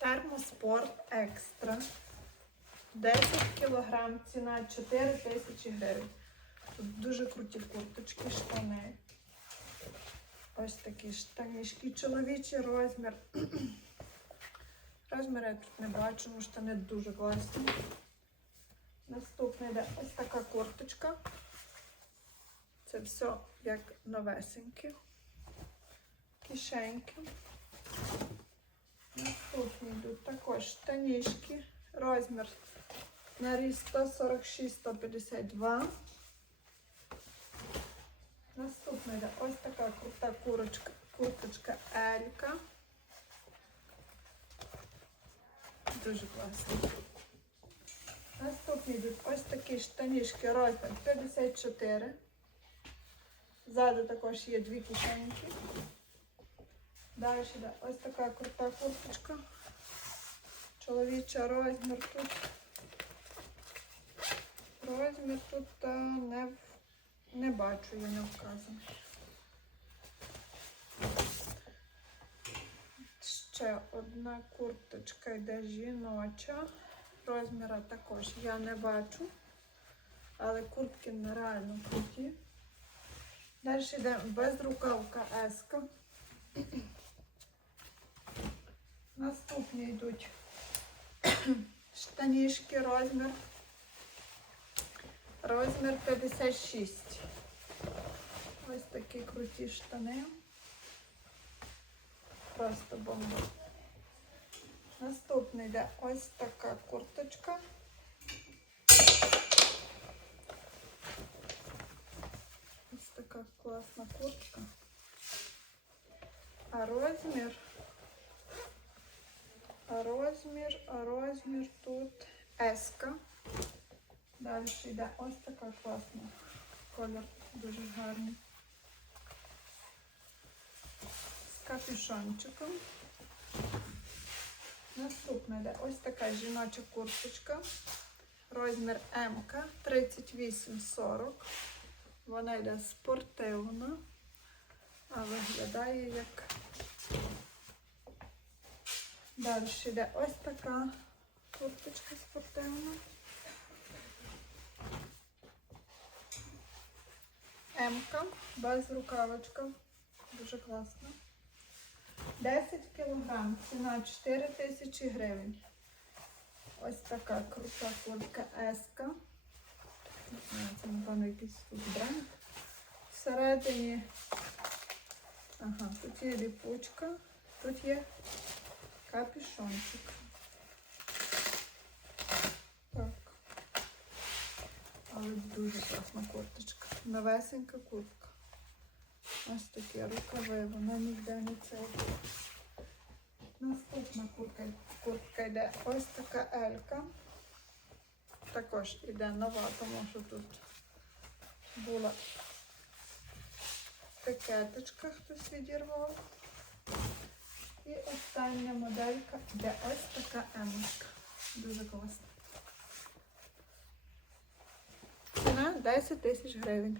Термоспорт екстра. 10 кг, ціна 4 тисячі гривень. Тут дуже круті курточки, штани. Ось такі штанішки. Чоловічий розмір. Розмір я тут не бачу, але штани дуже класні. Наступна йде ось така курточка. Це все як новесеньке. Кишеньки. Наступні йдуть також штанішки. Розмір наріз 146-152. Наступна йде ось така крута курочка, курточка Елька. Дуже класно. Наступні йдуть ось такі штанішки розмір 54. Ззаду також є дві кишеньки. Далі ось така крута курточка. Чоловіча розмір тут. Розмір тут е, не, не бачу, я не вказаний. Ще одна курточка йде жіноча. Розміра також я не бачу. Але куртки нереально круті. Далі йде безрукавка еска. Наступні йдуть штанішки розмір. Розмір 56. Ось такі круті штани. Просто бомба. Наступний йде ось така курточка. Ось така класна куртка. А розмір. Розмір, розмір тут еска. Далі йде ось така класна. Колір дуже гарний. З капюшончиком. Наступна йде ось така жіноча курточка. Розмір М 38-40. Вона йде спортивна, а виглядає як. Далі йде ось така курточка спортивна. М-ка, без рукавичка. Дуже класно. 10 кг, ціна 4 тисячі гривень. Ось така крута куртка Еска. Це, напевно, якийсь тут бренд. Всередині. Ага, тут є ліпучка, тут є капюшончик. Так. Але дуже класна курточка. Новесенька куртка. Ось такі рукави, вона ніде не це. Наступна куртка, куртка йде ось така елька. Також іде нова, тому що тут була пакеточка, хтось відірвав. І остання моделька де ось така емочка. Дуже класна. Ціна 10 тисяч гривень.